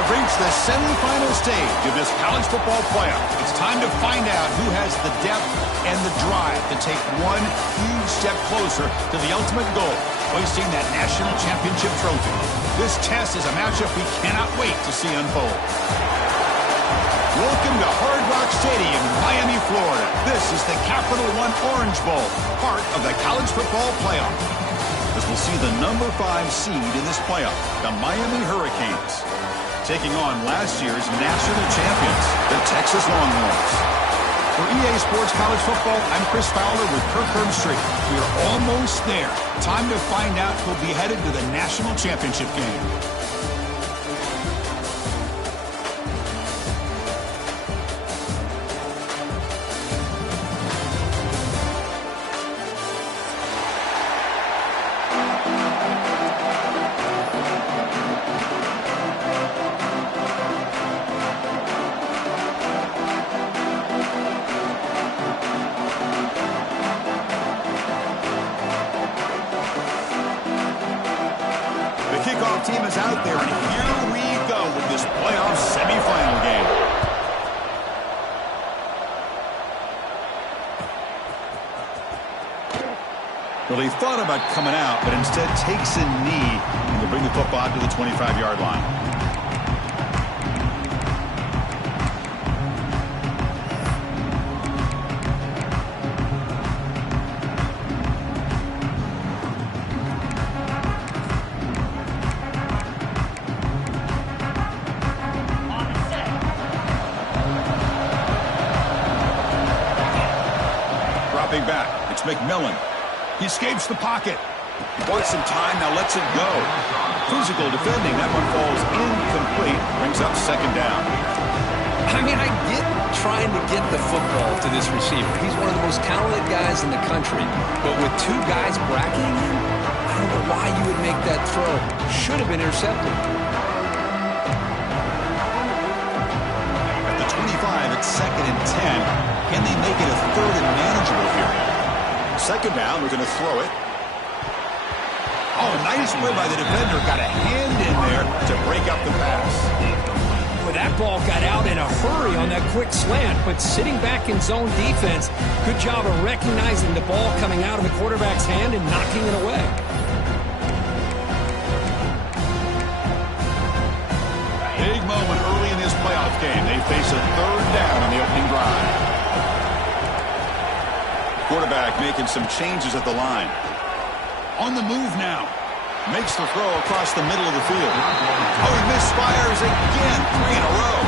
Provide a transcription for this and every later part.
have reached the semifinal stage of this college football playoff. It's time to find out who has the depth and the drive to take one huge step closer to the ultimate goal, hoisting that national championship trophy. This test is a matchup we cannot wait to see unfold. Welcome to Hard Rock Stadium, Miami, Florida. This is the Capital One Orange Bowl, part of the college football playoff. As we'll see the number 5 seed in this playoff, the Miami Hurricanes, taking on last year's national champions, the Texas Longhorns. For EA Sports College Football, I'm Chris Fowler with Kirk Herbstreit. We are almost there. Time to find out who'll be headed to the national championship game. Team is out there, and here we go with this playoff semifinal game. Well, he thought about coming out, but instead takes a knee and will bring the football out to the 25-yard line. Back. It's McMillan. He escapes the pocket. Wants some time, now lets it go. Physical defending. That one falls incomplete. Brings up second down. I mean, I get trying to get the football to this receiver. He's one of the most talented guys in the country. But with 2 guys bracketing him, I don't know why you would make that throw. Should have been intercepted. At the 25, it's 2nd and 10. Can they make it a 3rd and manageable here? Second down, we're going to throw it. Oh, nice play by the defender. Got a hand in there to break up the pass. Well, that ball got out in a hurry on that quick slant, but sitting back in zone defense, good job of recognizing the ball coming out of the quarterback's hand and knocking it away. Big moment early in this playoff game. They face a 3rd down on the opening drive. Quarterback making some changes at the line. On the move now. Makes the throw across the middle of the field. Oh, he misfires again. 3 in a row.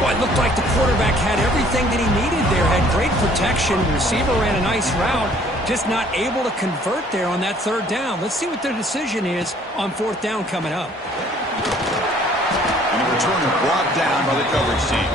Well, it looked like the quarterback had everything that he needed there. Had great protection. Receiver ran a nice route. Just not able to convert there on that 3rd down. Let's see what their decision is on 4th down coming up. And the returner brought down by the coverage team.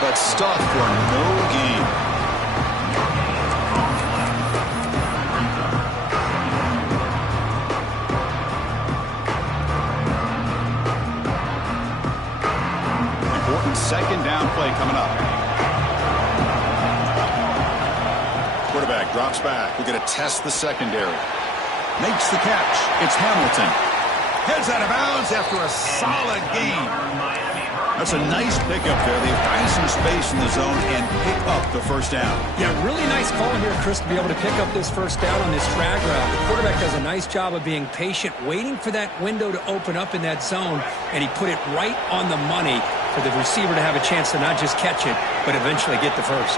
But stuck for no gain. Important 2nd down play coming up. Quarterback drops back. We're going to test the secondary. Makes the catch. It's Hamilton. Heads out of bounds after a solid gain. That's a nice pickup there. They find some space in the zone and pick up the 1st down. Yeah, really nice call here, Chris, to be able to pick up this 1st down on this drag route. The quarterback does a nice job of being patient, waiting for that window to open up in that zone, and he put it right on the money for the receiver to have a chance to not just catch it, but eventually get the 1st.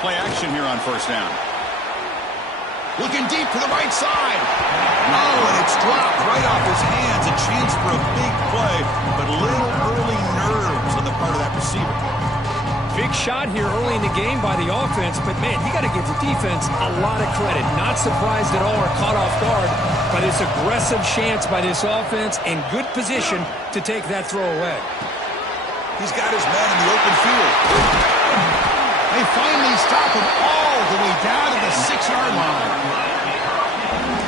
Play action here on 1st down. Looking deep to the right side. Oh, and it's dropped right off his hands. A chance for a big play, but little early nerves on the part of that receiver. Big shot here early in the game by the offense, but, man, you got to give the defense a lot of credit. Not surprised at all or caught off guard by this aggressive chance by this offense and good position to take that throw away. He's got his man in the open field. They finally stop him all the way down to the 6-yard line.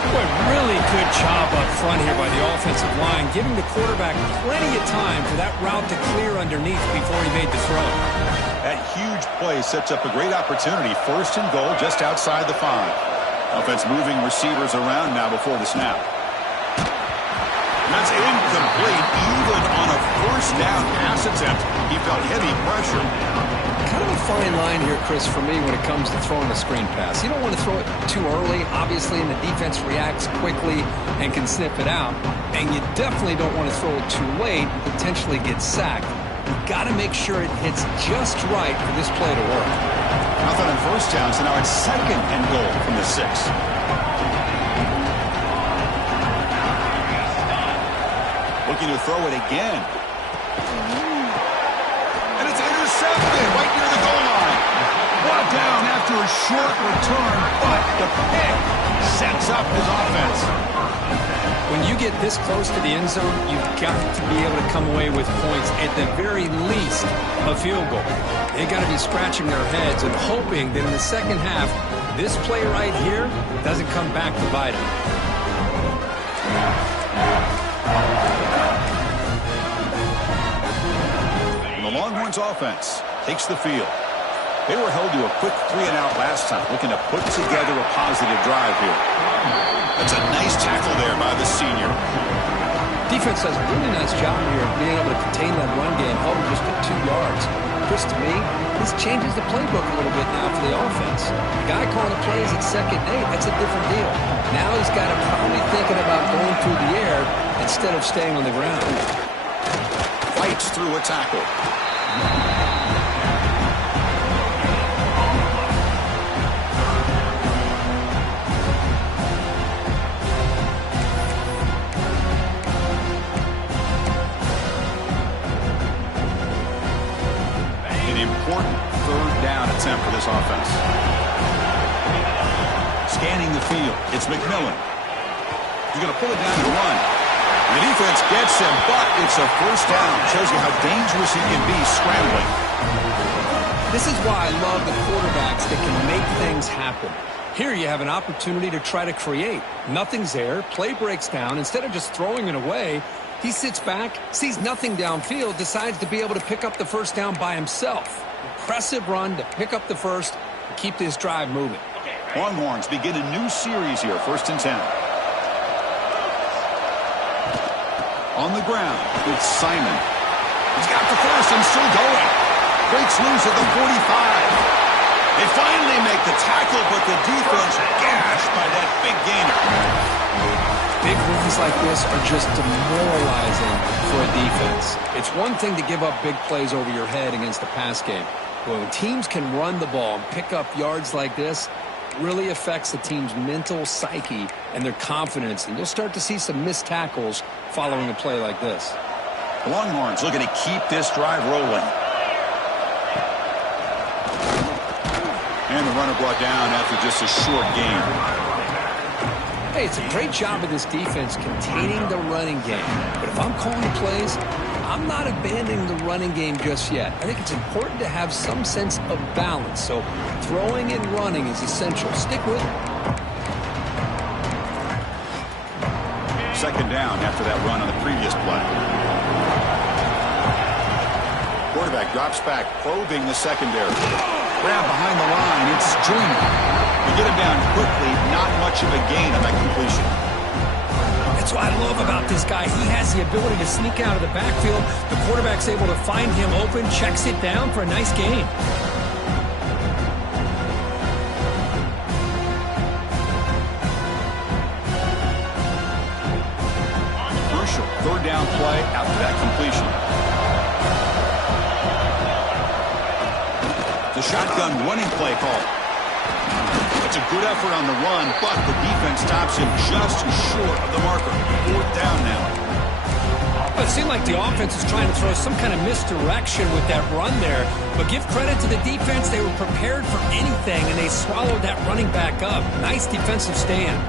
Boy, really good job up front here by the offensive line, giving the quarterback plenty of time for that route to clear underneath before he made the throw. That huge play sets up a great opportunity. 1st and goal just outside the 5. Offense moving receivers around now before the snap. That's incomplete. Even on a 1st down pass attempt, he felt heavy pressure. Kind of a fine line here, Chris, for me when it comes to throwing a screen pass. You don't want to throw it too early, obviously, and the defense reacts quickly and can sniff it out. And you definitely don't want to throw it too late and potentially get sacked. You've got to make sure it hits just right for this play to work. Nothing on 1st down, so now it's 2nd and goal from the 6. Looking to throw it again. And it's intercepted right near the goal line. Brought down after a short return, but the pick sets up his offense. When you get this close to the end zone, you've got to be able to come away with points, at the very least, a field goal. They got to be scratching their heads and hoping that in the second half, this play right here doesn't come back to bite them. The Longhorns offense takes the field. They were held to a quick 3-and-out last time, looking to put together a positive drive here. That's a nice tackle there by the senior. Defense does a really nice job here of being able to contain that run game, held him just at 2 yards. Chris, to me, this changes the playbook a little bit now for the offense. The guy calling the plays at 2nd and 8, that's a different deal. Now he's got to probably thinking about going through the air instead of staying on the ground. Fights through a tackle. Important 3rd down attempt for this offense. Scanning the field, it's McMillan. He's going to pull it down and run. The defense gets him, but it's a 1st down. Shows you how dangerous he can be scrambling. This is why I love the quarterbacks that can make things happen. Here you have an opportunity to try to create. Nothing's there. Play breaks down. Instead of just throwing it away, he sits back, sees nothing downfield, decides to be able to pick up the 1st down by himself. Impressive run to pick up the 1st and keep this drive moving. Longhorns begin a new series here, 1st and 10. On the ground with Simon. He's got the 1st and still going. Breaks loose at the 45. They finally make the tackle, but the defense gashed by that big gainer. Big runs like this are just demoralizing for a defense. It's one thing to give up big plays over your head against the pass game. But when teams can run the ball and pick up yards like this, it really affects the team's mental psyche and their confidence. And you'll start to see some missed tackles following a play like this. The Longhorns looking to keep this drive rolling. And the runner brought down after just a short gain. Hey, it's a great job of this defense containing the running game. But if I'm calling the plays, I'm not abandoning the running game just yet. I think it's important to have some sense of balance. So throwing and running is essential. Stick with it. 2nd down after that run on the previous play. Quarterback drops back, probing the secondary. Grab behind the line. It's Junior. They get him down quickly. Not much of a gain on that completion. That's what I love about this guy. He has the ability to sneak out of the backfield. The quarterback's able to find him open, checks it down for a nice gain. Crucial 3rd down play after that completion. The shotgun running play call. It's a good effort on the run, but the defense stops him just short of the marker. 4th down now. Well, it seemed like the offense was trying to throw some kind of misdirection with that run there. But give credit to the defense. They were prepared for anything, and they swallowed that running back up. Nice defensive stand.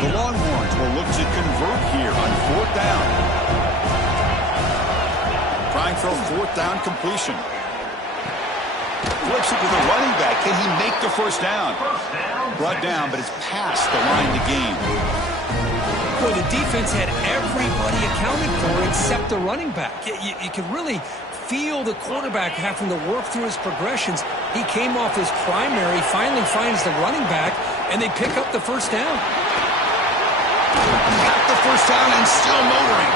The Longhorns will look to convert here on 4th down. Trying for a 4th down completion. Flips it to the running back. Can he make the first down? Brought down, but it's past the line to gain. Boy, the defense had everybody accounted for except the running back. You could really feel the quarterback having to work through his progressions. He came off his primary, finally finds the running back, and they pick up the first down. Got the first down and still motoring.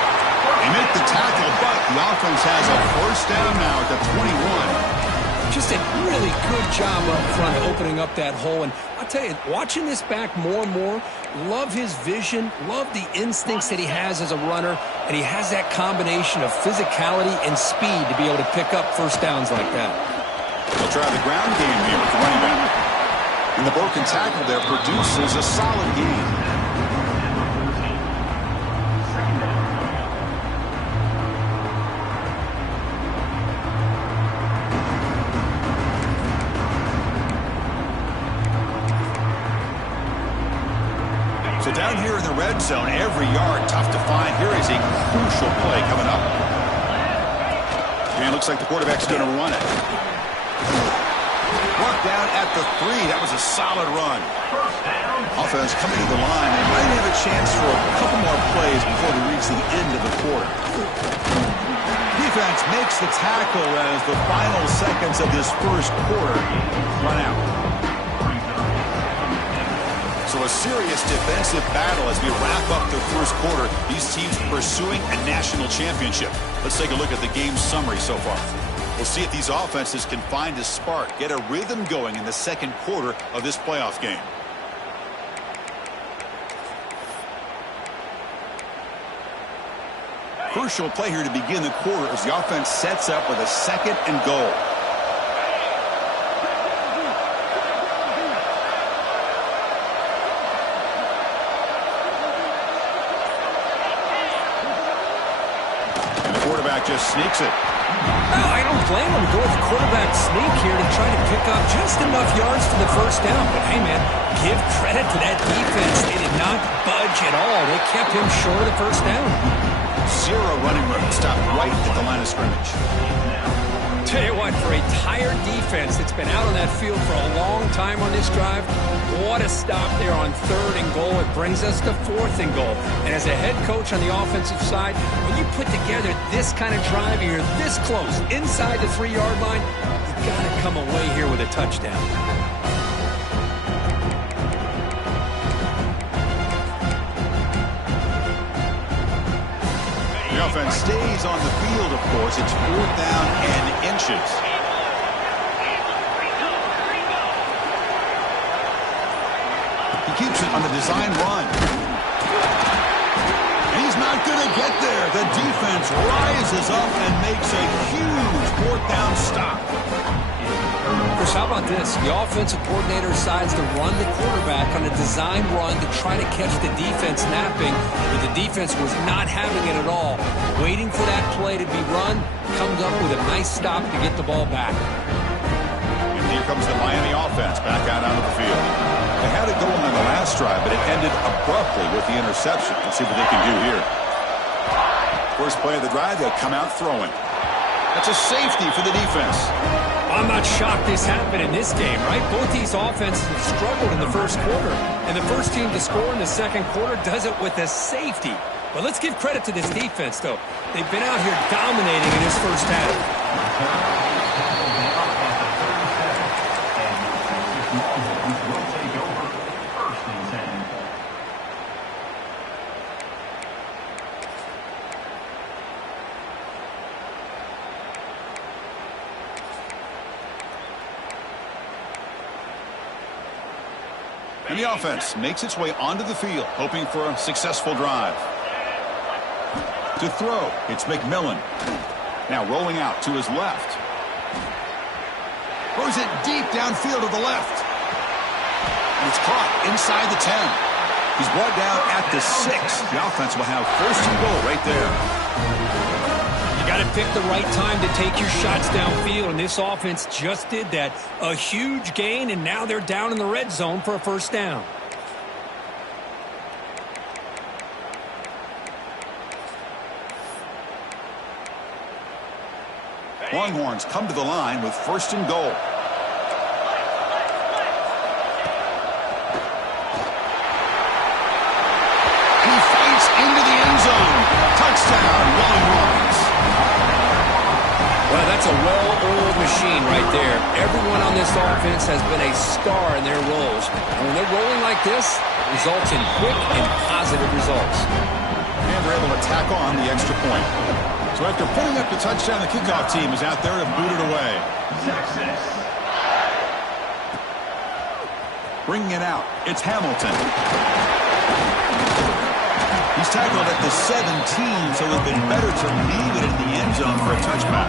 They make the tackle, but the offense has a first down now at the 21. Just a really good job up front opening up that hole. And I'll tell you, watching this back more and more, love his vision, love the instincts that he has as a runner, and he has that combination of physicality and speed to be able to pick up first downs like that. They'll try the ground game here with the running back. And the broken tackle there produces a solid gain. So down here in the red zone, every yard tough to find. Here is a crucial play coming up. And it looks like the quarterback's going to run it. Brought down at the 3. That was a solid run. Offense coming to the line. They might have a chance for a couple more plays before they reach the end of the quarter. Defense makes the tackle as the final seconds of this first quarter run out. So a serious defensive battle as we wrap up the first quarter. These teams pursuing a national championship. Let's take a look at the game summary so far. We'll see if these offenses can find a spark, get a rhythm going in the second quarter of this playoff game. Crucial play here to begin the quarter as the offense sets up with a 2nd and goal. Just sneaks it. Well, I don't blame him to go with the quarterback sneak here to try to pick up just enough yards for the first down. But, hey, man, give credit to that defense. They did not budge at all. They kept him short of first down. 0 running room. Stopped right at the line of scrimmage. Tell you what, for a tired defense that's been out on that field for a long time on this drive, what a stop there on 3rd and goal. It brings us to 4th and goal. And as a head coach on the offensive side, when you put together this kind of drive, you're this close, inside the 3-yard line, you've got to come away here with a touchdown. The offense stays on the field, of course. It's 4th down and inches. He keeps it on the design run. And he's not going to get there. The defense rises up and makes a huge 4th down stop. Chris, how about this? The offensive coordinator decides to run the quarterback on a design run to try to catch the defense napping, but the defense was not having it at all. Waiting for that play to be run, comes up with a nice stop to get the ball back. And here comes the Miami offense back out onto the field. They had it going on the last drive, but it ended abruptly with the interception. Let's see what they can do here. First play of the drive, they'll come out throwing. That's a safety for the defense. I'm not shocked this happened in this game, right? Both these offenses have struggled in the first quarter, and the first team to score in the second quarter does it with a safety. But let's give credit to this defense, though. They've been out here dominating in this first half. And the offense makes its way onto the field, hoping for a successful drive. To throw, it's McMillan. Now rolling out to his left. Throws it deep downfield to the left. And it's caught inside the 10. He's brought down at the 6. The offense will have first and goal right there. You got to pick the right time to take your shots downfield, and this offense just did that. A huge gain, and now they're down in the red zone for a first down. Longhorns come to the line with first and goal. He fights into the end zone. Touchdown, Longhorns. Well, that's a well-oiled machine right there. Everyone on this offense has been a star in their roles. And when they're rolling like this, it results in quick and positive results. And they're able to tack on the extra point. So after putting up the touchdown, the kickoff team is out there to boot it away. Bringing it out, it's Hamilton. He's tackled at the 17, so it would have been better to leave it in the end zone for a touchback.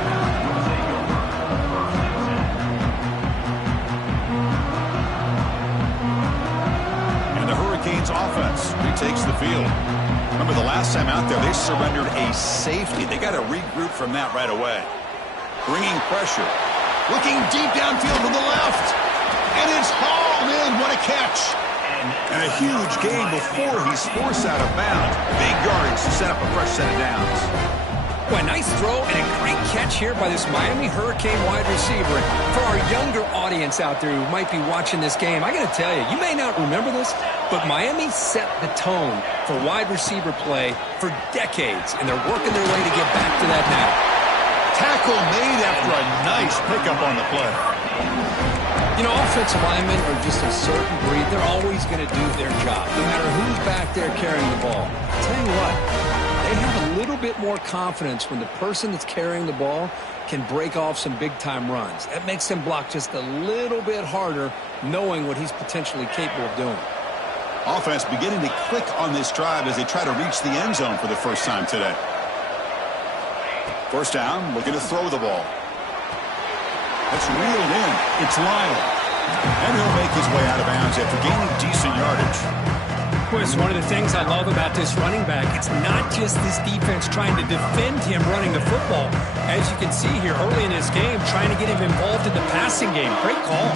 And the Hurricanes offense retakes the field. Remember the last time out there, they surrendered a safety. They got to regroup from that right away. Bringing pressure. Looking deep downfield to the left. And it's hauled in. What a catch. And a huge gain before he's forced out of bounds. Big yardage to set up a fresh set of downs. Well, nice throw and a great catch here by this Miami Hurricane wide receiver. And for our younger audience out there who might be watching this game, I got to tell you, you may not remember this, but Miami set the tone for wide receiver play for decades, and they're working their way to get back to that now. Tackle made after a nice pickup on the play. You know, offensive linemen are just a certain breed. They're always going to do their job, no matter who's back there carrying the ball. I'll tell you what, they have a little bit more confidence when the person that's carrying the ball can break off some big-time runs. That makes them block just a little bit harder, knowing what he's potentially capable of doing. Offense beginning to click on this drive as they try to reach the end zone for the first time today. First down, looking to throw the ball. That's reeled in. It's Lyle. And he'll make his way out of bounds after gaining decent yardage. Well, it's one of the things I love about this running back. It's not just this defense trying to defend him running the football. As you can see here early in this game, trying to get him involved in the passing game. Great call.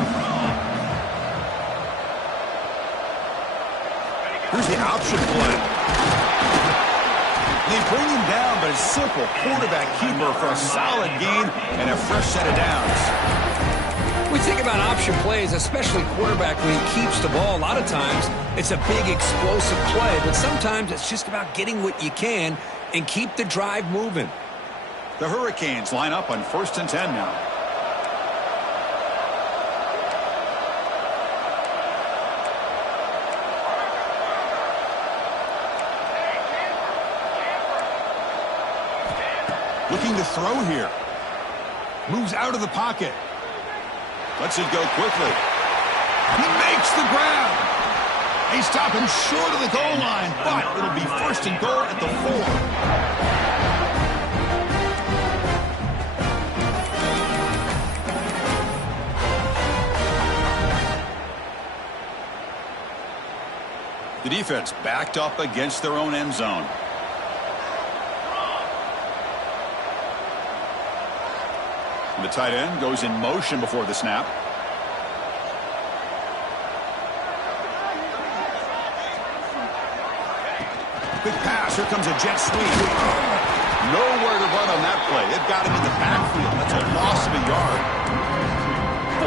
Here's the option play. They bring him down, but a simple quarterback keeper for a solid gain and a fresh set of downs. We think about option plays, especially quarterback when he keeps the ball. A lot of times it's a big explosive play, but sometimes it's just about getting what you can and keep the drive moving. The Hurricanes line up on 1st and 10 now. Looking to throw here. Moves out of the pocket. Lets it go quickly. He makes the grab. They stop him short of the goal line, but it'll be first and goal at the 4. The defense backed up against their own end zone. The tight end goes in motion before the snap. Big pass. Here comes a jet sweep. Nowhere to run on that play. It got him in the backfield. That's a loss of a yard.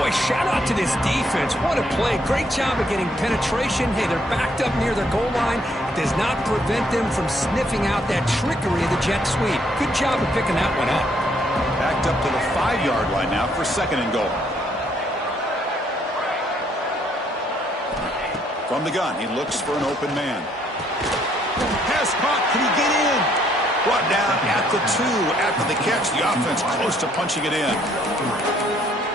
Boy, shout out to this defense. What a play. Great job of getting penetration. Hey, they're backed up near their goal line. It does not prevent them from sniffing out that trickery of the jet sweep. Good job of picking that one up. Backed up to the 5-yard line now for 2nd and goal. From the gun, he looks for an open man. Pass caught. Can he get in? Brought down at the 2 after the catch. The offense close to punching it in.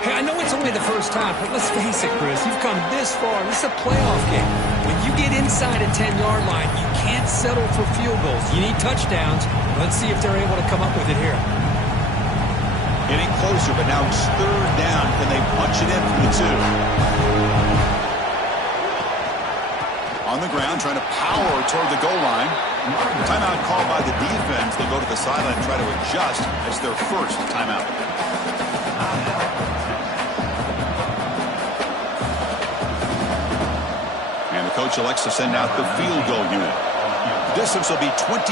Hey, I know it's only the first time, but let's face it, Chris. You've come this far. This is a playoff game. When you get inside a 10-yard line, you can't settle for field goals. You need touchdowns. Let's see if they're able to come up with it here. Getting closer, but now it's 3rd down. Can they punch it in from the 2? On the ground, trying to power toward the goal line. Timeout called by the defense. They'll go to the sideline and try to adjust as their first timeout. And the coach elects to send out the field goal unit. The distance will be 23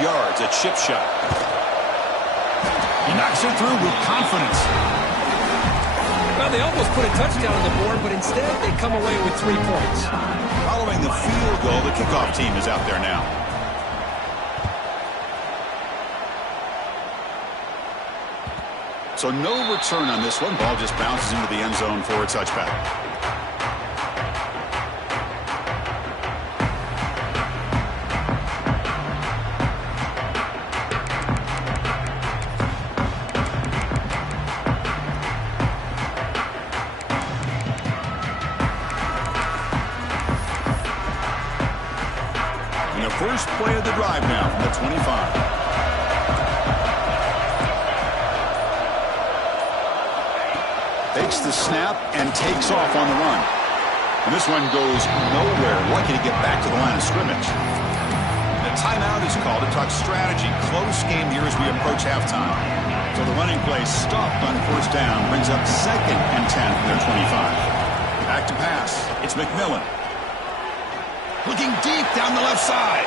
yards at chip shot. He knocks it through with confidence. Well, they almost put a touchdown on the board, but instead they come away with 3 points. Following the field goal, the kickoff team is out there now. So no return on this one. Ball just bounces into the end zone for a touchback. First play of the drive now from the 25. Takes the snap and takes off on the run. And this one goes nowhere. Lucky to get back to the line of scrimmage. The timeout is called to talk strategy. Close game here as we approach halftime. So the running play stopped on first down. Brings up 2nd and 10 from their 25. Back to pass. It's McMillan. Looking deep down the left side.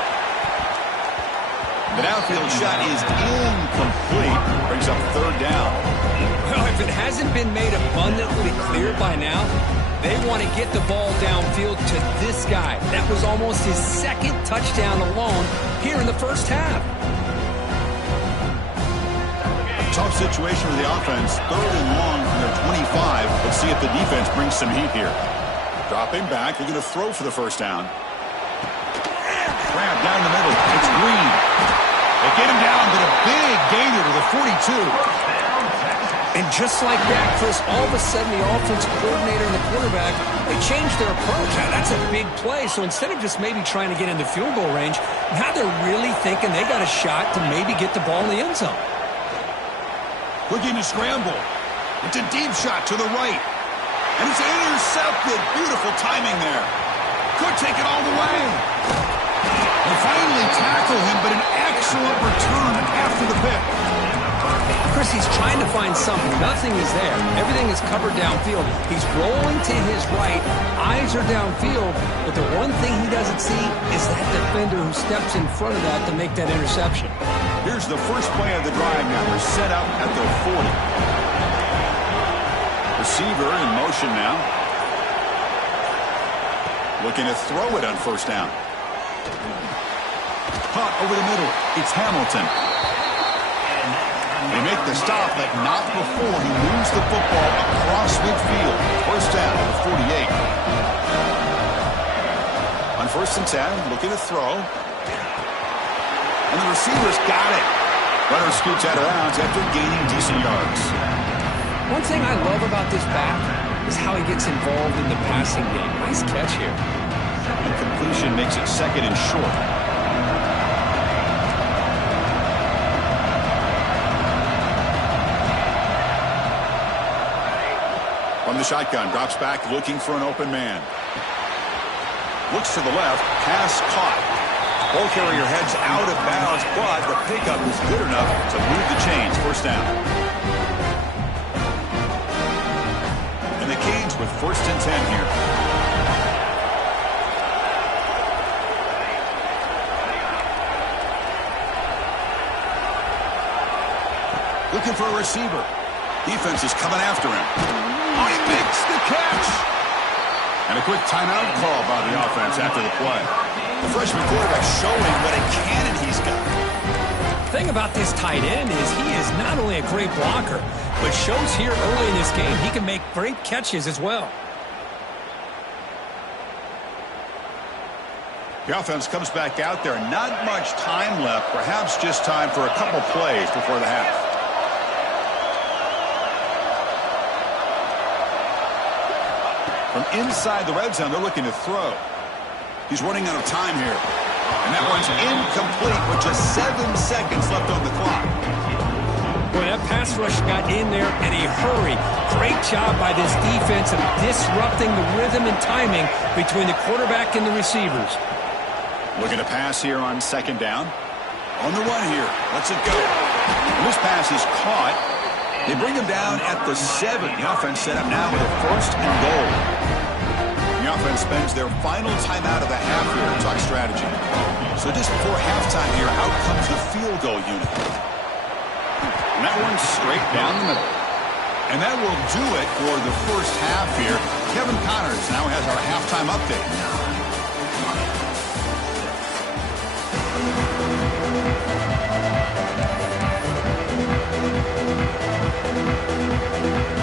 The downfield shot is incomplete. Brings up 3rd down. Well, if it hasn't been made abundantly clear by now, they want to get the ball downfield to this guy. That was almost his 2nd touchdown alone here in the first half. Tough situation for the offense. 3rd and long from their 25. Let's see if the defense brings some heat here. Dropping back. They're going to throw for the first down. Grab down the middle. It's Green. They get him down, but a big gainer to the 42. And just like that, Chris, all of a sudden the offensive coordinator and the quarterback, they changed their approach. Now, that's a big play. So instead of just maybe trying to get into field goal range, now they're really thinking they got a shot to maybe get the ball in the end zone. Looking to scramble. It's a deep shot to the right. And it's intercepted. Beautiful timing there. Could take it all the way. They finally tackle him, but an excellent return after the pick. Chris, he's trying to find something. Nothing is there. Everything is covered downfield. He's rolling to his right. Eyes are downfield. But the one thing he doesn't see is that defender who steps in front of that to make that interception. Here's the first play of the drive now. They're set up at their 40. Receiver in motion now. Looking to throw it on first down. Caught over the middle. It's Hamilton. They make the stop, but not before he moves the football across midfield. First down at the 48. On 1st and 10, looking to throw. And the receiver's got it. Runner scoots out of bounds after gaining decent yards. One thing I love about this back is how he gets involved in the passing game. Nice catch here. The completion makes it 2nd and short. From the shotgun, drops back looking for an open man. Looks to the left, pass caught. Ball carrier heads out of bounds, but the pickup is good enough to move the chains. First down. And the Canes with 1st and 10 here. Looking for a receiver. Defense is coming after him. Oh, he makes the catch. And a quick timeout call by the offense after the play. The freshman quarterback showing what a cannon he's got. The thing about this tight end is he is not only a great blocker, but shows here early in this game he can make great catches as well. The offense comes back out there. Not much time left. Perhaps just time for a couple plays before the half. From inside the red zone, they're looking to throw. He's running out of time here. And that one's incomplete with just 7 seconds left on the clock. Boy, that pass rush got in there in a hurry. Great job by this defense of disrupting the rhythm and timing between the quarterback and the receivers. Looking to pass here on second down. On the run here. Let's it go. And this pass is caught. They bring him down at the 7. The offense set up now with a 1st and goal. The offense spends their final timeout of the half here to talk strategy. So just before halftime here, out comes the field goal unit. And that one's straight down the middle. And that will do it for the first half here. Kevin Connors now has our halftime update.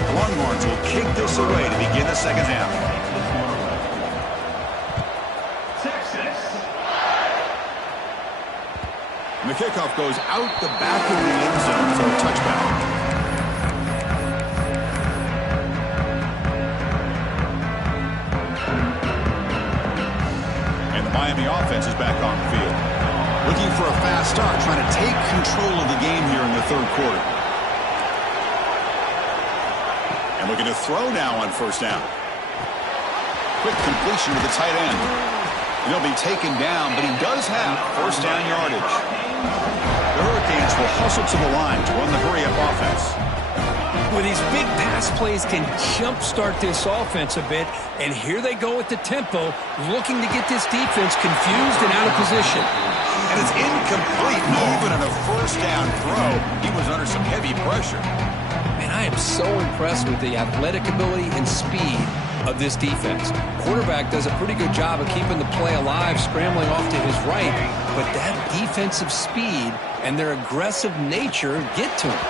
The Longhorns will kick this away to begin the second half. And the kickoff goes out the back of the end zone for a touchback. And the Miami offense is back on the field. Looking for a fast start, trying to take control of the game here in the third quarter. And looking to throw now on first down. Quick completion to the tight end. He'll be taken down, but he does have first down yardage. The Hurricanes will hustle to the line to run the hurry-up offense. Well, these big pass plays can jumpstart this offense a bit, and here they go with the tempo, looking to get this defense confused and out of position. And it's incomplete. Even on a first down throw, he was under some heavy pressure. Man, I am so impressed with the athletic ability and speed of this defense. Quarterback does a pretty good job of keeping the play alive, scrambling off to his right, but that defensive speed and their aggressive nature get to him.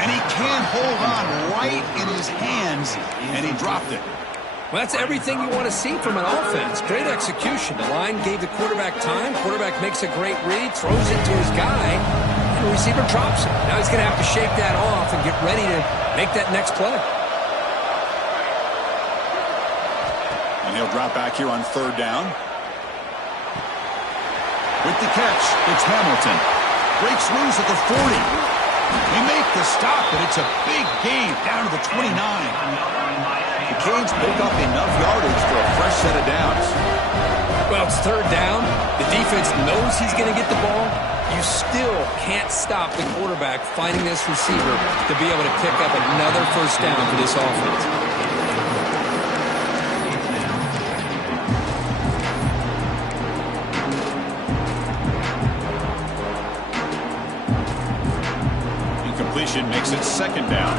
And he can't hold on right in his hands, and he dropped it. Well, that's everything you want to see from an offense. Great execution. The line gave the quarterback time. Quarterback makes a great read, throws it to his guy, and the receiver drops it. Now he's going to have to shake that off and get ready to make that next play. And he'll drop back here on third down. With the catch, it's Hamilton. Breaks loose at the 40. They make the stop, but it's a big gain down to the 29. The Canes pick up enough yardage for a fresh set of downs. Well, it's third down. The defense knows he's going to get the ball. You still can't stop the quarterback finding this receiver to be able to pick up another first down for this offense. Incompletion makes it second down.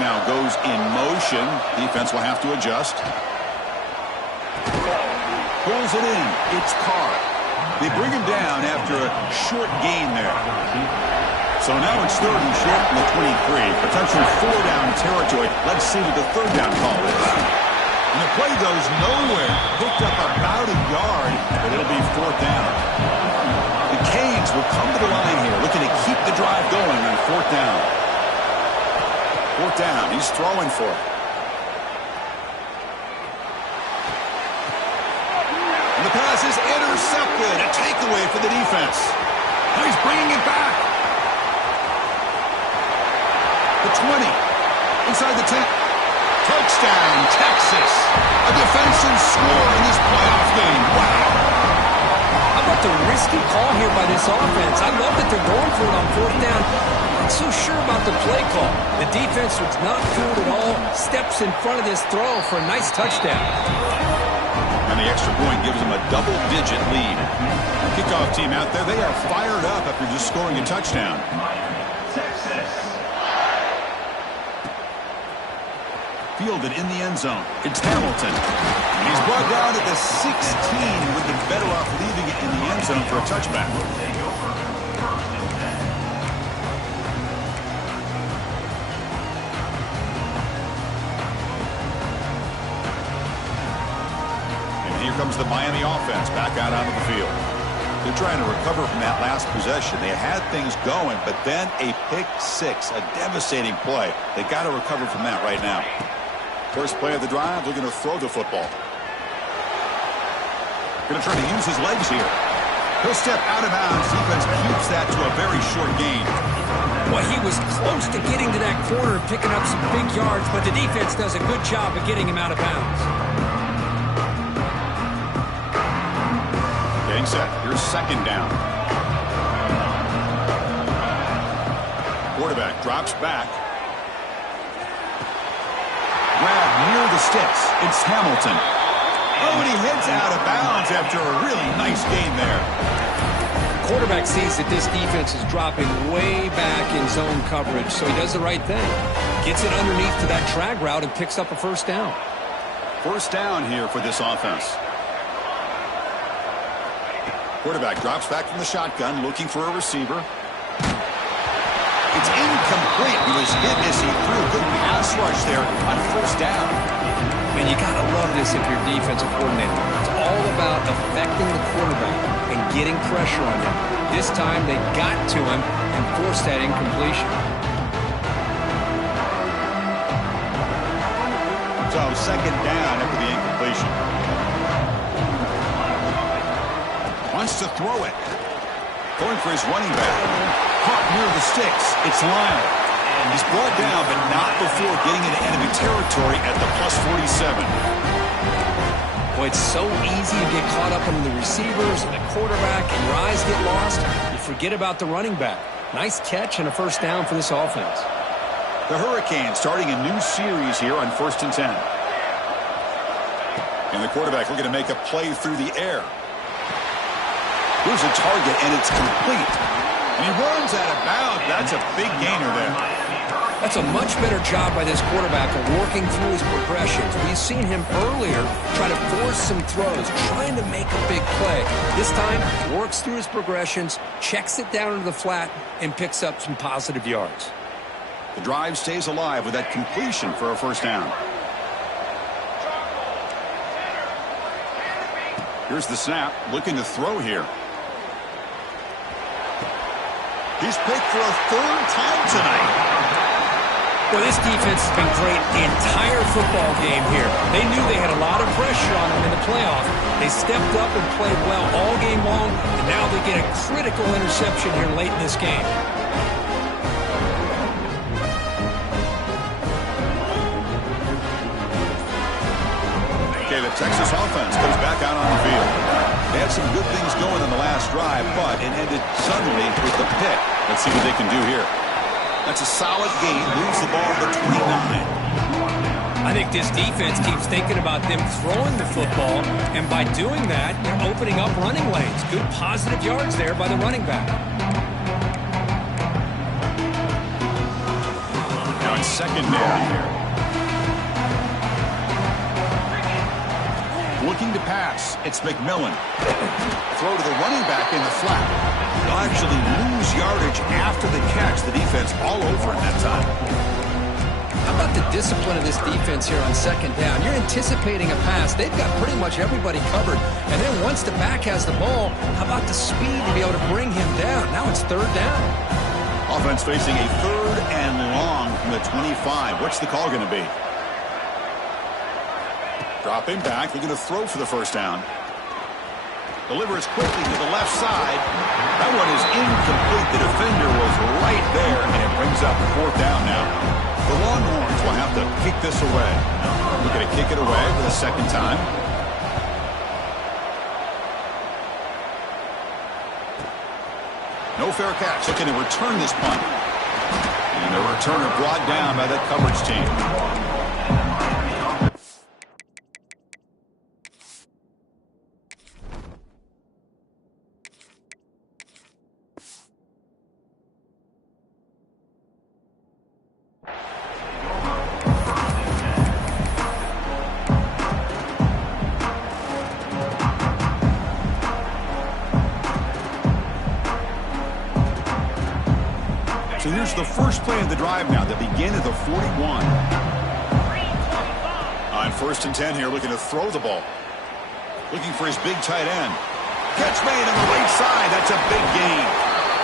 Now goes in motion. Defense will have to adjust. Pulls it in. It's Carr. They bring him down after a short gain there. So now it's third and short from the 23. Potential 4-down territory. Let's see what the third down call is. And the play goes nowhere. Picked up about a yard, but it'll be fourth down. The Canes will come to the line here, looking to keep the drive going on fourth down. Fourth down. He's throwing for it. And the pass is intercepted. A takeaway for the defense. Now he's bringing it back. The 20. Inside the 10. Touchdown, Texas. A defensive score in this playoff game. Wow. How about the risky call here by this offense? I love that they're going for it on fourth down. Not so sure about the play call. The defense was not fooled at all. Steps in front of this throw for a nice touchdown. And the extra point gives them a double-digit lead. Kickoff team out there, they are fired up after just scoring a touchdown. Fielded in the end zone. It's Hamilton. He's brought down at the 16. Would be better off leaving it in the end zone for a touchback. And here comes the Miami offense back out onto the field. They're trying to recover from that last possession. They had things going, but then a pick six, a devastating play. They got to recover from that right now. First play of the drive, they're going to throw the football. Going to try to use his legs here. He'll step out of bounds. Defense keeps that to a very short gain. Well, he was close to getting to that corner and picking up some big yards, but the defense does a good job of getting him out of bounds. Getting set. Here's second down. Quarterback drops back. Grab near the sticks. It's Hamilton. Oh, and he heads out of bounds after a really nice gain there. Quarterback sees that this defense is dropping way back in zone coverage, so he does the right thing. Gets it underneath to that drag route and picks up a first down. First down here for this offense. Quarterback drops back from the shotgun, looking for a receiver. It's incomplete. He was hit as he threw a good pass rush there on first down. And you got to love this if you're defensive coordinator. It's all about affecting the quarterback and getting pressure on him. This time they got to him and forced that incompletion. So second down after the incompletion. Wants to throw it. Going for his running back. Caught near the sticks. It's Lyle. And he's brought down, but not before getting into enemy territory at the +47. Boy, it's so easy to get caught up in the receivers and the quarterback, and your eyes get lost. You forget about the running back. Nice catch and a first down for this offense. The Hurricanes starting a new series here on 1st and 10. And the quarterback looking to make a play through the air. Here's a target, and it's complete. And he runs out of bounds. That's a big gainer there. That's a much better job by this quarterback of working through his progressions. We've seen him earlier try to force some throws, trying to make a big play. This time, works through his progressions, checks it down into the flat, and picks up some positive yards. The drive stays alive with that completion for a first down. Here's the snap, looking to throw here. He's picked for a third time tonight. Well, this defense has been great the entire football game here. They knew they had a lot of pressure on them in the playoff. They stepped up and played well all game long, and now they get a critical interception here late in this game. Okay, the Texas offense comes back out on the field. They had some good things going in the last drive, but it ended suddenly with the pick. Let's see what they can do here. That's a solid gain. Moves the ball to 29. I think this defense keeps thinking about them throwing the football, and by doing that, they're opening up running lanes. Good positive yards there by the running back. Now it's second down here. Looking to pass. It's McMillan. Throw to the running back in the flat. They'll actually lose yardage after the catch. The defense all over in that time. How about the discipline of this defense here on second down? You're anticipating a pass. They've got pretty much everybody covered. And then once the back has the ball, how about the speed to be able to bring him down? Now it's third down. Offense facing a third and long from the 25. What's the call going to be? Dropping back. They're going to throw for the first down. Delivers quickly to the left side. That one is incomplete. The defender was right there, and it brings up fourth down now. The Longhorns will have to kick this away. Looking to kick it away for the second time. No fair catch. Looking to return this punt. And the returner brought down by that coverage team. So here's the first play of the drive now. They begin at the 41. On 1st and 10 here, looking to throw the ball. Looking for his big tight end. Catch made on the right side. That's a big gain.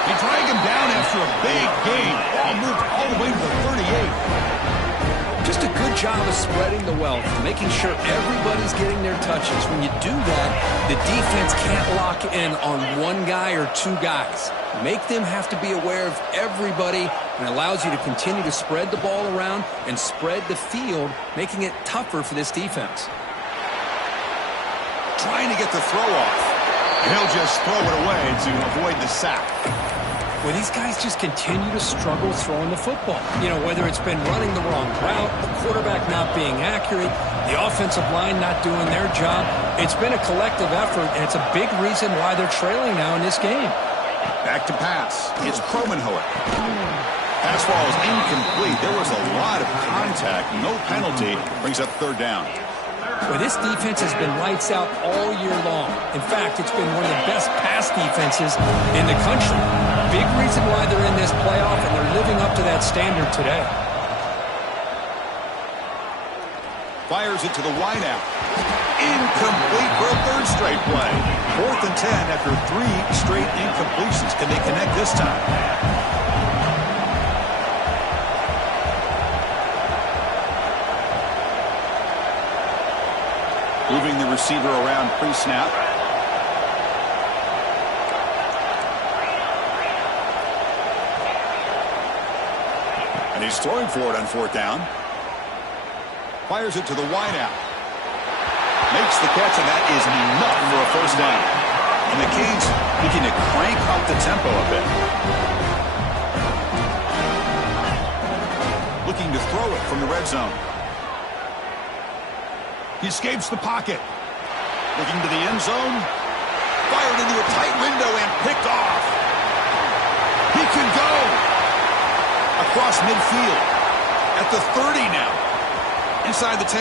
They drag him down after a big gain. Ball moved all the way to the 38. Just a good job of spreading the wealth, making sure everybody's getting their touches. When you do that, the defense can't lock in on one guy or two guys. Make them have to be aware of everybody, and allows you to continue to spread the ball around and spread the field, making it tougher for this defense. Trying to get the throw off. And he'll just throw it away to avoid the sack. Well, these guys just continue to struggle throwing the football. You know, whether it's been running the wrong route, the quarterback not being accurate, the offensive line not doing their job. It's been a collective effort, and it's a big reason why they're trailing now in this game. Back to pass. It's Kromenhoek. Pass ball is incomplete. There was a lot of contact. No penalty. Brings up third down. Well, this defense has been lights out all year long. In fact, it's been one of the best pass defenses in the country. Big reason why they're in this playoff, and they're living up to that standard today. Fires it to the wideout. Incomplete for a third straight play. 4th and 10 after 3 straight incompletions. Can they connect this time? Moving the receiver around pre-snap. And he's throwing for it on 4th down. Fires it to the wideout. Makes the catch, and that is enough for a first down. And the Canes looking to crank up the tempo a bit. Looking to throw it from the red zone. He escapes the pocket. Looking to the end zone. Fired into a tight window and picked off. He can go. Across midfield. At the 30 now. Inside the 10.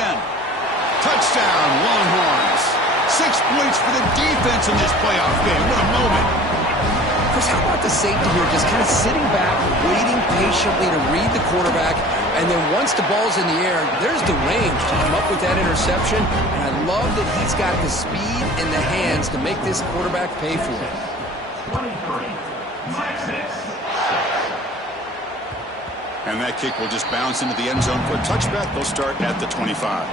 Touchdown, Longhorns. 6 points for the defense in this playoff game. What a moment. Chris, how about the safety here just kind of sitting back, waiting patiently to read the quarterback, and then once the ball's in the air, there's the range to come up with that interception, and I love that he's got the speed in the hands to make this quarterback pay for it. 23, Texas. And that kick will just bounce into the end zone for a touchback. They'll start at the 25.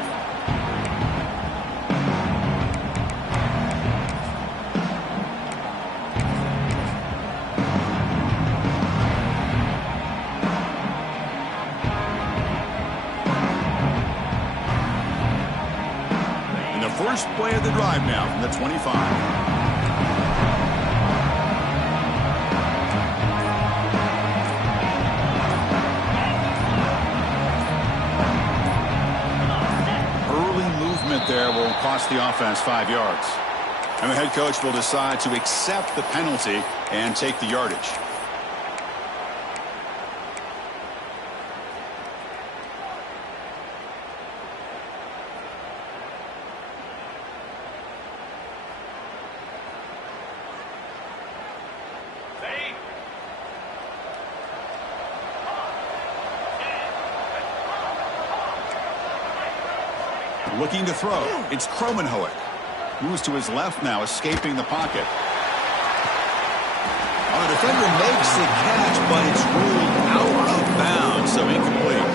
First play of the drive now from the 25. Early movement there will cost the offense 5 yards. And the head coach will decide to accept the penalty and take the yardage. Looking to throw. It's Kromenhoek. Moves to his left now, escaping the pocket. The defender makes the catch, but it's ruled out of bounds, so incomplete.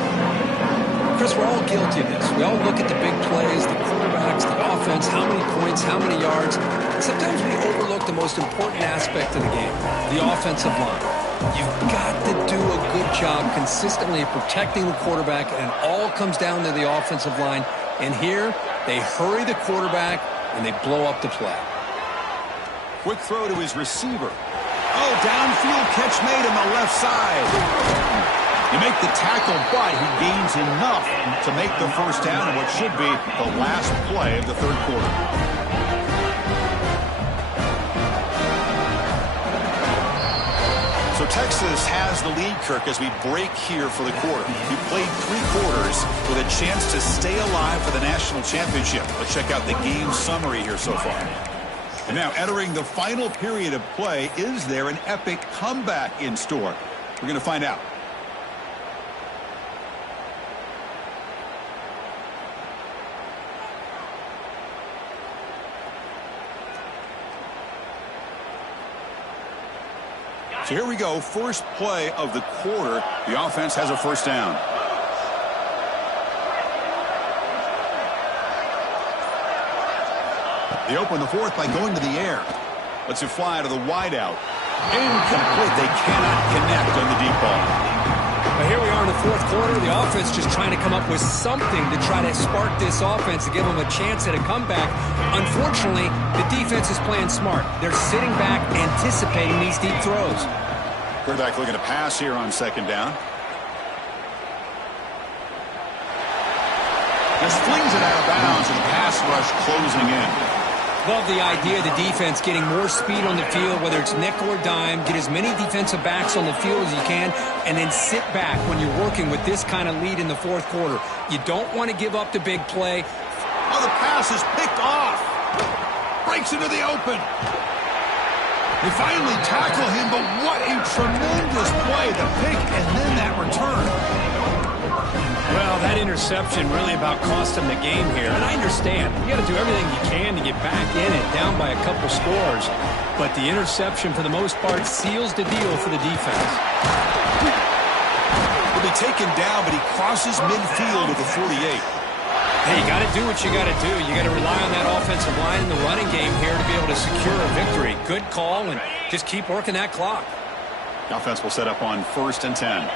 Chris, we're all guilty of this. We all look at the big plays, the quarterbacks, the offense, how many points, how many yards. Sometimes we overlook the most important aspect of the game, the offensive line. You've got to do a good job consistently of protecting the quarterback, and it all comes down to the offensive line. And here, they hurry the quarterback, and they blow up the play. Quick throw to his receiver. Oh, downfield catch made on the left side. You make the tackle, but he gains enough to make the first down in what should be the last play of the third quarter. So Texas has the lead, Kirk, as we break here for the quarter. You played 3 quarters with a chance to stay alive for the national championship. Let's check out the game summary here so far. And now entering the final period of play, is there an epic comeback in store? We're going to find out. So here we go, first play of the quarter. The offense has a first down. They open the fourth by going to the air. Lets it fly to the wideout. Incomplete. They cannot connect on the deep ball. But here we are in the fourth quarter. The offense just trying to come up with something to try to spark this offense and give them a chance at a comeback. Unfortunately, the defense is playing smart. They're sitting back, anticipating these deep throws. Quarterback looking to pass here on second down. Just flings it out of bounds, and the pass rush closing in. Love the idea of the defense getting more speed on the field, whether it's nickel or dime. Get as many defensive backs on the field as you can, and then sit back when you're working with this kind of lead in the fourth quarter. You don't want to give up the big play. Oh, the pass is picked off. Breaks into the open. They finally tackle him, but what a tremendous play. The pick and then that return. Well, that interception really about cost them the game here. And I understand. You got to do everything you can to get back in it, down by a couple scores. But the interception, for the most part, seals the deal for the defense. He'll be taken down, but he crosses midfield at the 48. Hey, you got to do what you got to do. You got to rely on that offensive line in the running game here to be able to secure a victory. Good call, and just keep working that clock. The offense will set up on 1st and 10.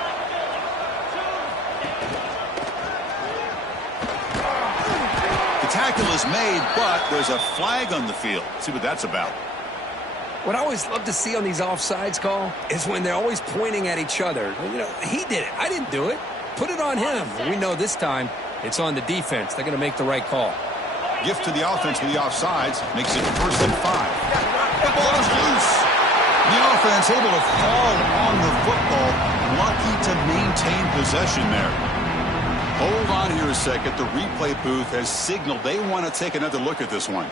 Tackle is made, but there's a flag on the field. Let's see what that's about. What I always love to see on these offsides call is when they're always pointing at each other. You know, he did it. I didn't do it. Put it on him. We know this time it's on the defense. They're going to make the right call. Gift to the offense with the offsides. Makes it 1st and 5. The ball is loose. The offense able to fall on the football. Lucky to maintain possession there. Hold on here a second. The replay booth has signaled they want to take another look at this one.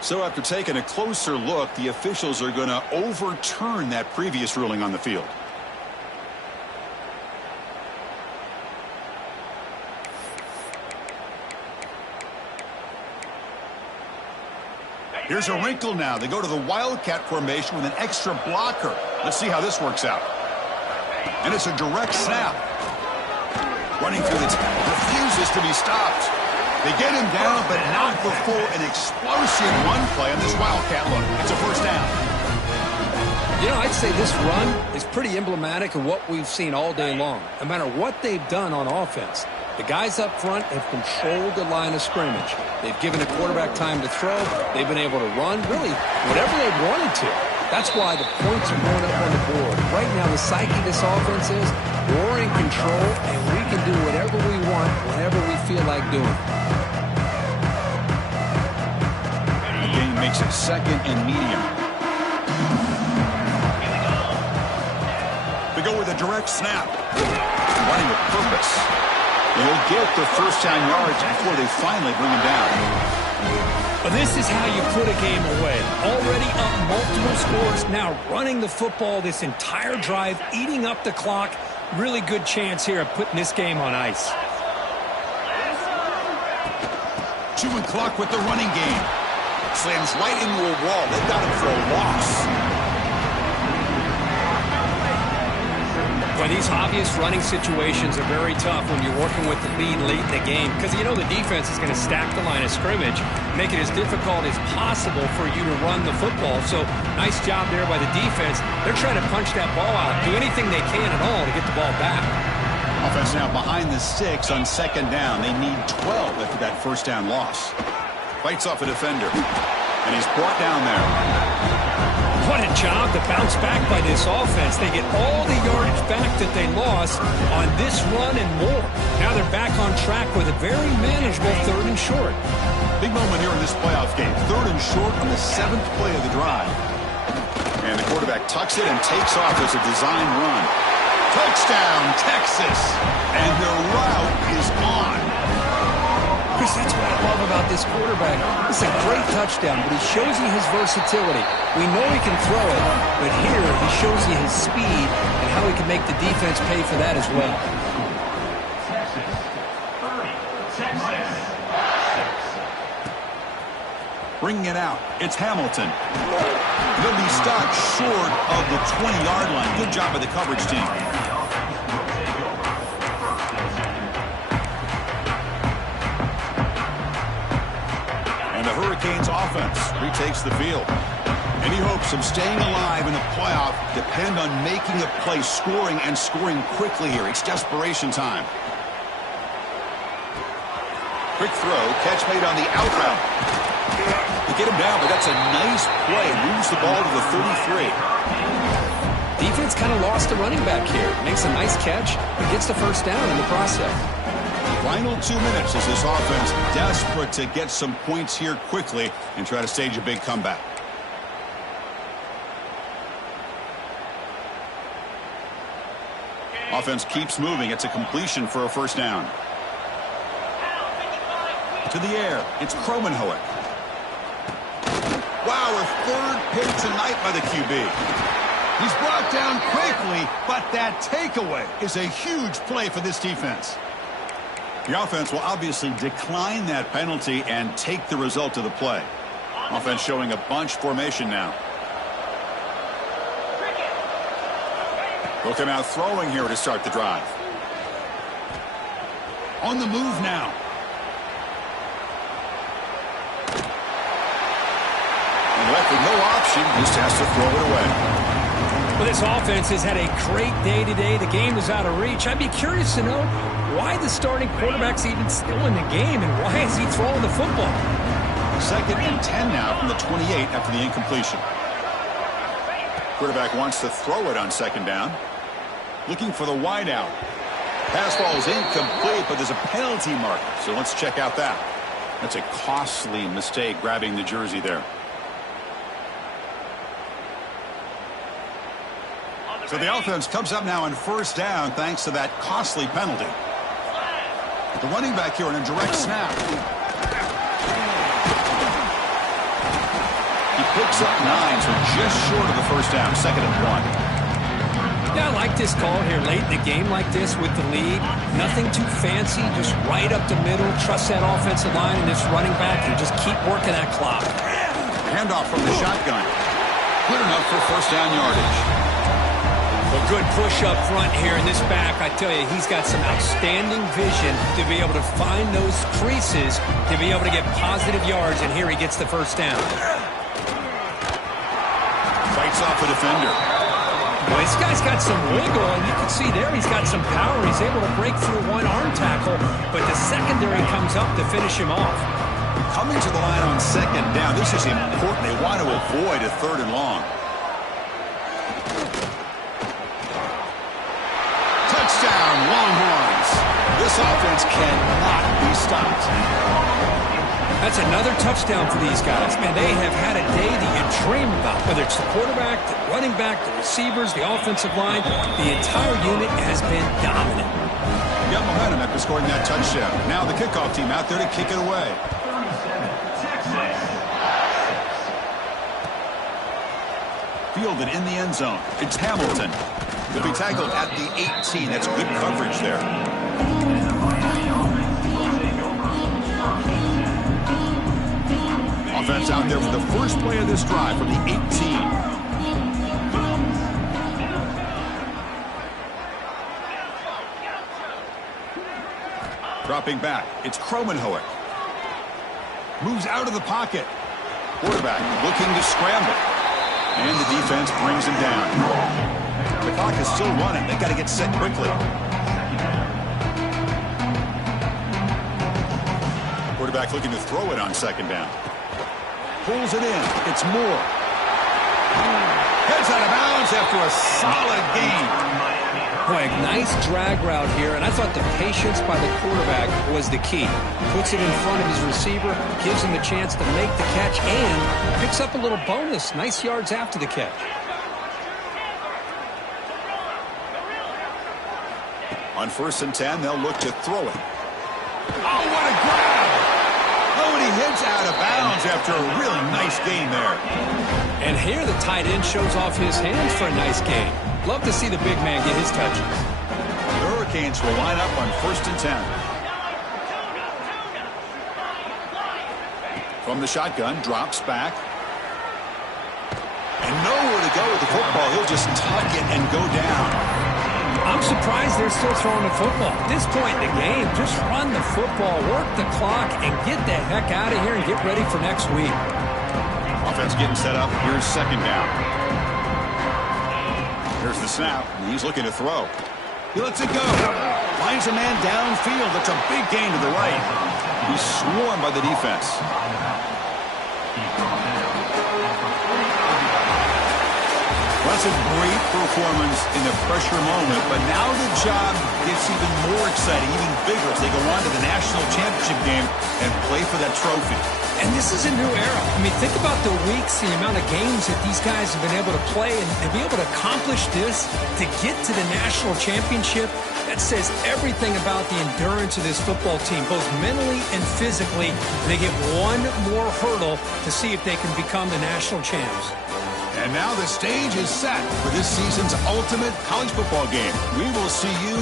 So after taking a closer look, the officials are going to overturn that previous ruling on the field. Here's a wrinkle now. They go to the Wildcat formation with an extra blocker. Let's see how this works out. And it's a direct snap. Running through the refuses to be stopped. They get him down, but not before an explosive run play on this Wildcat look. It's a 1st down. You know, I'd say this run is pretty emblematic of what we've seen all day long. No matter what they've done on offense, the guys up front have controlled the line of scrimmage. They've given the quarterback time to throw. They've been able to run, really, whatever they've wanted to. That's why the points are going up on the board. Right now, the psyche of this offense is we're in control, and we can do whatever we want whenever we feel like doing. The game makes it 2nd and medium. They go with a direct snap. Running with purpose. They'll get the 1st down yards before they finally bring him down. But this is how you put a game away. Already up multiple scores, now running the football this entire drive, eating up the clock. Really good chance here of putting this game on ice. Chewing clock with the running game. Slams right into a wall. They've got him for a loss. Well, these obvious running situations are very tough when you're working with the lead late in the game because you know the defense is going to stack the line of scrimmage, make it as difficult as possible for you to run the football. So nice job there by the defense. They're trying to punch that ball out, do anything they can at all to get the ball back. Offense now behind the 6 on 2nd down. They need 12 after that 1st down loss. Fights off a defender, and he's brought down there. What a job to bounce back by this offense. They get all the yardage back that they lost on this run and more. Now they're back on track with a very manageable 3rd and short. Big moment here in this playoff game. 3rd and short on the 7th play of the drive. And the quarterback tucks it and takes off as a design run. Touchdown, Texas. And their route is on. Chris, that's what I love about this quarterback. It's a great touchdown, but he shows you his versatility. We know he can throw it, but here he shows you his speed and how he can make the defense pay for that as well. Bringing it out, it's Hamilton. They'll be stopped short of the 20-yard line. Good job by the coverage team. Hurricanes offense retakes the field. Any hopes of staying alive in the playoff depend on making a play, scoring, and scoring quickly here. It's desperation time. Quick throw, catch made on the out route. They get him down, but that's a nice play. Moves the ball to the 33. Defense kind of lost the running back here. Makes a nice catch, but gets the first down in the process. Final 2 minutes as this offense desperate to get some points here quickly and try to stage a big comeback. Offense keeps moving. It's a completion for a first down. To the air, it's Kromenhoek. Wow, a third pick tonight by the QB. He's brought down quickly, but that takeaway is a huge play for this defense. The offense will obviously decline that penalty and take the result of the play. Offense showing a bunch formation now. They'll come out throwing here to start the drive. On the move now. And left with no option, just has to throw it away. Well, this offense has had a great day today. The game is out of reach. I'd be curious to know why the starting quarterback's even still in the game and why is he throwing the football? 2nd and 10 now from the 28 after the incompletion. Quarterback wants to throw it on 2nd down. Looking for the wide out. Pass ball is incomplete, but there's a penalty marker, so let's check out that. That's a costly mistake grabbing the jersey there. So the offense comes up now on first down thanks to that costly penalty. The running back here in a direct snap. He picks up 9, so just short of the first down, 2nd and 1. Yeah, I like this call here late in the game like this with the lead. Nothing too fancy, just right up the middle. Trust that offensive line and this running back and just keep working that clock. Handoff from the shotgun. Good enough for first down yardage. A good push up front here in this back. I tell you, he's got some outstanding vision to be able to find those creases, to be able to get positive yards, and here he gets the first down. Fights off a defender. Well, this guy's got some wiggle, and you can see there he's got some power. He's able to break through one arm tackle, but the secondary comes up to finish him off. Coming to the line on 2nd down, this is important. They want to avoid a 3rd and long. Touchdown, Longhorns. This offense cannot be stopped. That's another touchdown for these guys. Man, they have had a day that you dream about, whether it's the quarterback, the running back, the receivers, the offensive line. The entire unit has been dominant. Got momentum after scoring that touchdown. Now the kickoff team out there to kick it away. Fielded in the end zone. It's Hamilton. He'll be tackled at the 18. That's good coverage there. Offense out there for the first play of this drive from the 18. Dropping back, it's Kromenhoek. Moves out of the pocket. Quarterback looking to scramble. And the defense brings him down. The clock is still running. They've got to get set quickly. Quarterback looking to throw it on 2nd down. Pulls it in. It's Moore. Heads out of bounds after a solid gain. Boy, a nice drag route here, and I thought the patience by the quarterback was the key. Puts it in front of his receiver, gives him a chance to make the catch, and picks up a little bonus. Nice yards after the catch. On 1st and 10, they'll look to throw it. Oh, what a grab! Oh, and he heads out of bounds after a really nice gain there. And here the tight end shows off his hands for a nice gain. Love to see the big man get his touches. The Hurricanes will line up on 1st and 10. From the shotgun, drops back. And nowhere to go with the football. He'll just tuck it and go down. I'm surprised they're still throwing the football. At this point in the game, just run the football, work the clock, and get the heck out of here and get ready for next week. Offense getting set up. Here's second down. Here's the snap. He's looking to throw. He lets it go. Finds a man downfield. That's a big gain to the right. He's swarmed by the defense. That's a great performance in the pressure moment, but now the job gets even more exciting, even bigger as they go on to the national championship game and play for that trophy. And this is a new era. I mean, think about the weeks, the amount of games that these guys have been able to play, and to be able to accomplish this, to get to the national championship, that says everything about the endurance of this football team, both mentally and physically. They get one more hurdle to see if they can become the national champs. And now the stage is set for this season's ultimate college football game. We will see you